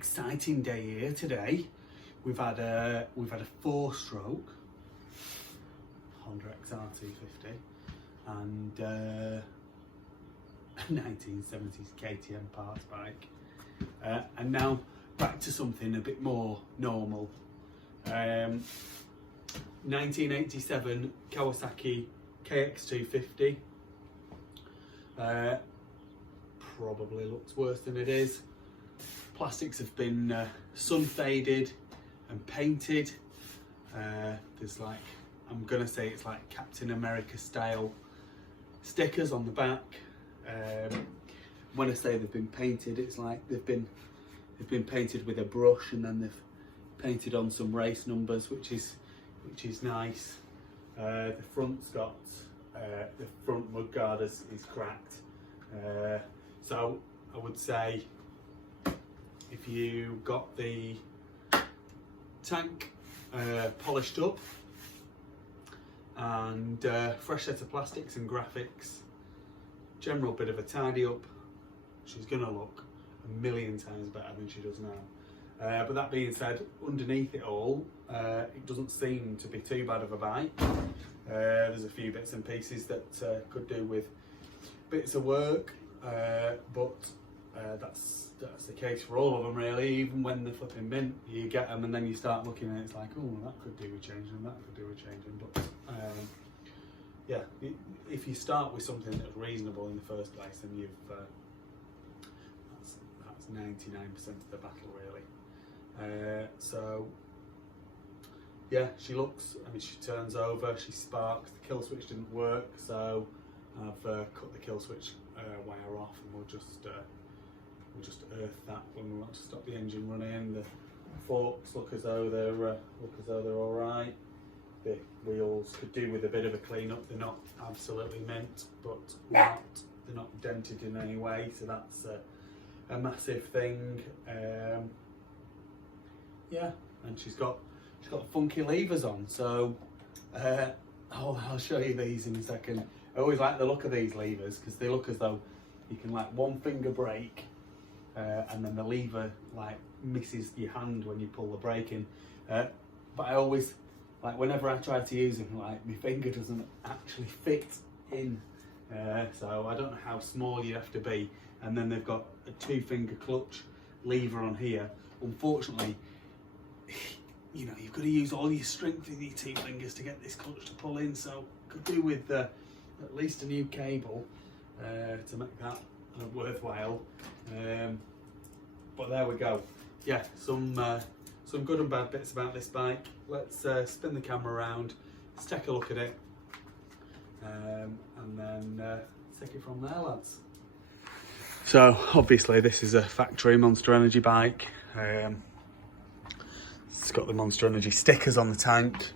exciting day here today. We've had a 4-stroke Honda XR250 and 1970s KTM parts bike, and now back to something a bit more normal. 1987 Kawasaki KX250. Probably looks worse than it is. Plastics have been sun faded and painted. There's like, I'm gonna say it's like Captain America style stickers on the back. When I say they've been painted, it's like they've been painted with a brush, and then they've painted on some race numbers, which is nice. The front's got the front mudguard is cracked. So I would say if you got the tank polished up and fresh set of plastics and graphics, general bit of a tidy up, she's gonna look a million times better than she does now. But that being said, underneath it all, it doesn't seem to be too bad of a bike. There's a few bits and pieces that could do with bits of work, but that's the case for all of them really. Even when they're flipping mint, you get them and then you start looking and it's like, oh, that could do with changing, that could do with changing. But yeah, if you start with something that's reasonable in the first place, then you've that's 99% of the battle really. So yeah, she looks, I mean, she turns over, she sparks. The kill switch didn't work, so I've cut the kill switch wire off, and we'll just earth that when we want to stop the engine running. The forks look as though they're all right. The wheels could do with a bit of a clean up. They're not absolutely mint, but they're not dented in any way, so that's a massive thing. Yeah, and she's got funky levers on, so I'll show you these in a second. I always like the look of these levers because they look as though you can like one finger brake, and then the lever like misses your hand when you pull the brake in. But I always, like, whenever I try to use them, like, my finger doesn't actually fit in, so I don't know how small you have to be. And then they've got a 2-finger clutch lever on here. Unfortunately, you know, you've got to use all your strength with your 2 fingers to get this clutch to pull in, so could do with at least a new cable to make that worthwhile. But there we go. Yeah, some good and bad bits about this bike. Let's spin the camera around, let's take a look at it, and then take it from there, lads. So obviously this is a factory Monster Energy bike. It's got the Monster Energy stickers on the tank.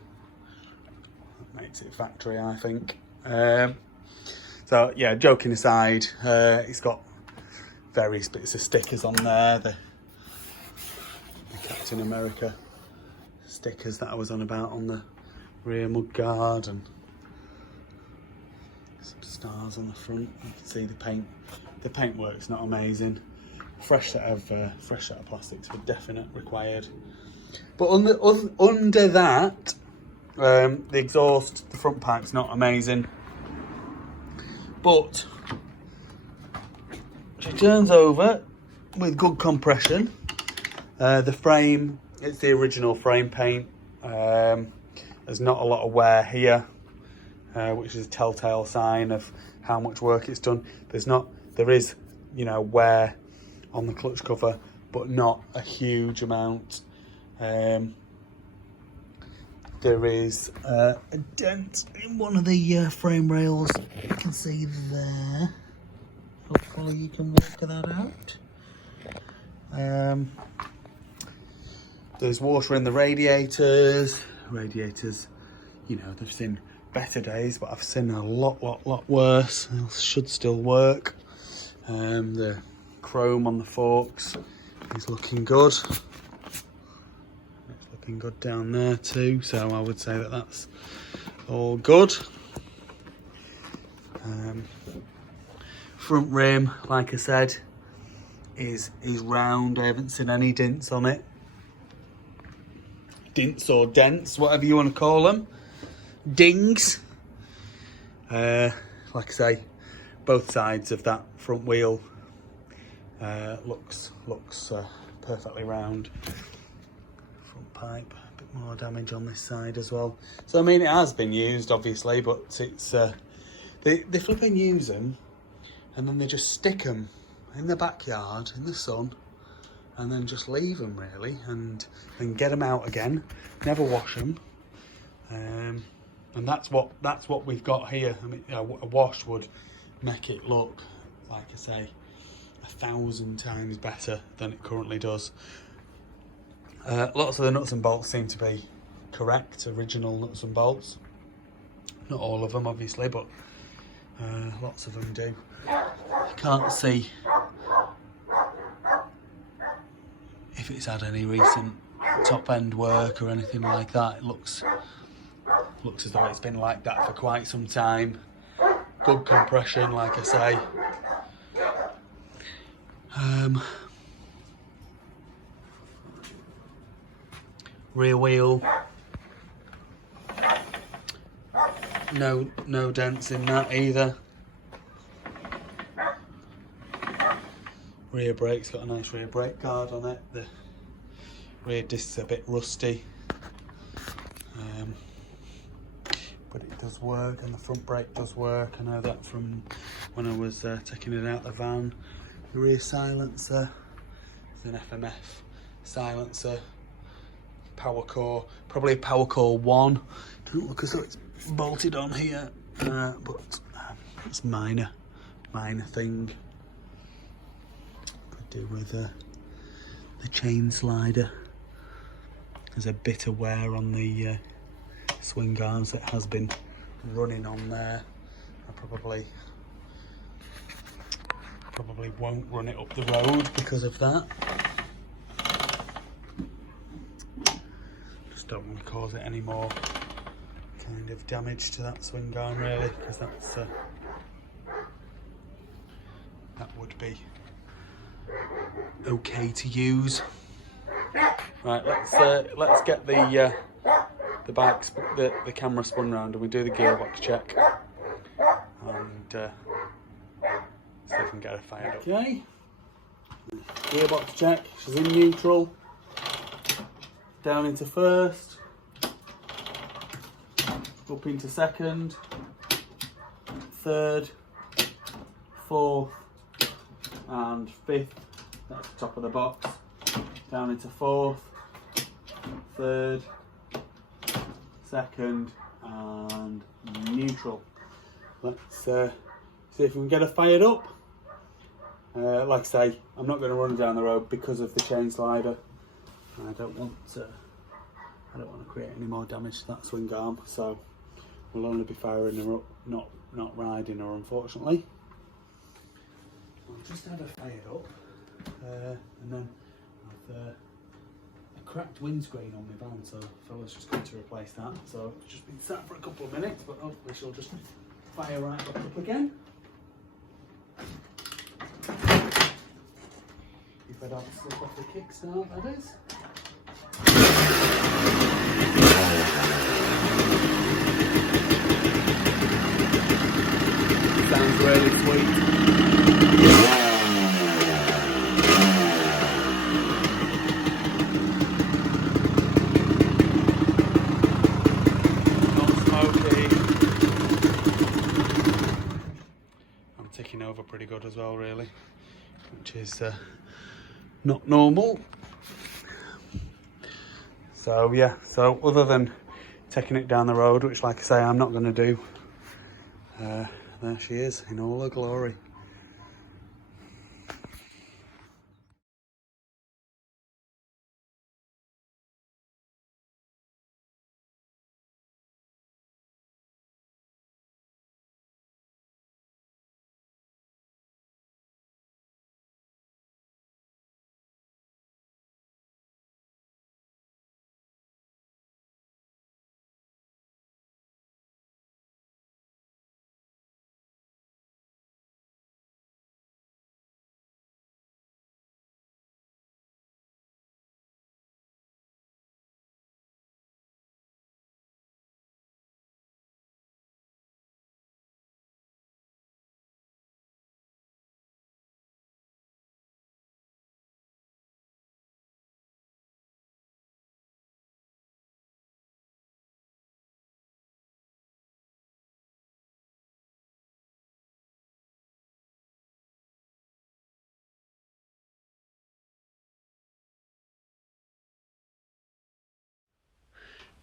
That makes it factory, I think. So yeah, joking aside, it's got various bits of stickers on there. The Captain America stickers that I was on about on the rear mudguard, and some stars on the front. You can see the paint. The paintwork's not amazing. Fresh set of plastics for definite required. But under that, the exhaust, the front pipe's not amazing. But she turns over with good compression. The frame, it's the original frame paint. There's not a lot of wear here, which is a telltale sign of how much work it's done. There is, you know, wear on the clutch cover, but not a huge amount. There is a dent in one of the frame rails. You can see there. Hopefully you can work that out. There's water in the radiators. Radiators, you know, they've seen better days, but I've seen a lot worse. They should still work. The chrome on the forks is looking good. It's looking good down there too, so I would say that that's all good. Front rim, like I said, is round. I haven't seen any dints on it. Dints or dents, whatever you want to call them. Dings. Like I say, both sides of that front wheel looks perfectly round. Front pipe, a bit more damage on this side as well. So I mean, it has been used obviously, but it's they flipping use them, and then they just stick them in the backyard in the sun, and then just leave them really, and get them out again. Never wash them. And that's what we've got here. I mean, a wash would make it look, like I say, 1,000 times better than it currently does. Lots of the nuts and bolts seem to be correct, original nuts and bolts. Not all of them, obviously, but lots of them do. I can't see if it's had any recent top end work or anything like that. It looks as though it's been like that for quite some time. Good compression, like I say. Rear wheel, no dents in that either. Rear brake's got a nice rear brake guard on it. The rear disc's a bit rusty, but it does work, and the front brake does work. I know that from when I was taking it out the van. The rear silencer is an FMF silencer. Power core, probably a power core 1. Doesn't look as though it's bolted on here, but it's minor thing. Could do with the chain slider. There's a bit of wear on the swing arms that has been running on there. I probably won't run it up the road because of that. Just don't want to cause it any more kind of damage to that swing arm really, because that would be okay to use. Right, let's get the bike, the camera spun round, and we do the gearbox check, and see if we can get her fired up. Okay, gearbox check. She's in neutral. Down into first. Up into second. Third. Fourth. And fifth. That's the top of the box. Down into fourth. Third. Second. And neutral. Let's see if we can get her fired up. Like I say, I'm not going to run her down the road because of the chain slider. I don't want to create any more damage to that swing arm, so we'll only be firing her up, not riding her, unfortunately. I'll just have her fired up, and then I've a cracked windscreen on my van, so fella's just going to replace that. So it's just been sat for a couple of minutes, but hopefully she'll just fire right back up again. If I don't slip off the kickstart, that is. Sounds really sweet. Not smoky. I'm ticking over pretty good as well, really, which is not normal. So yeah, so other than taking it down the road, which like I say I'm not going to do, there she is in all her glory.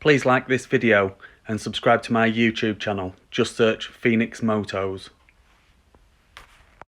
Please like this video and subscribe to my YouTube channel. Just search Phoenix Motos.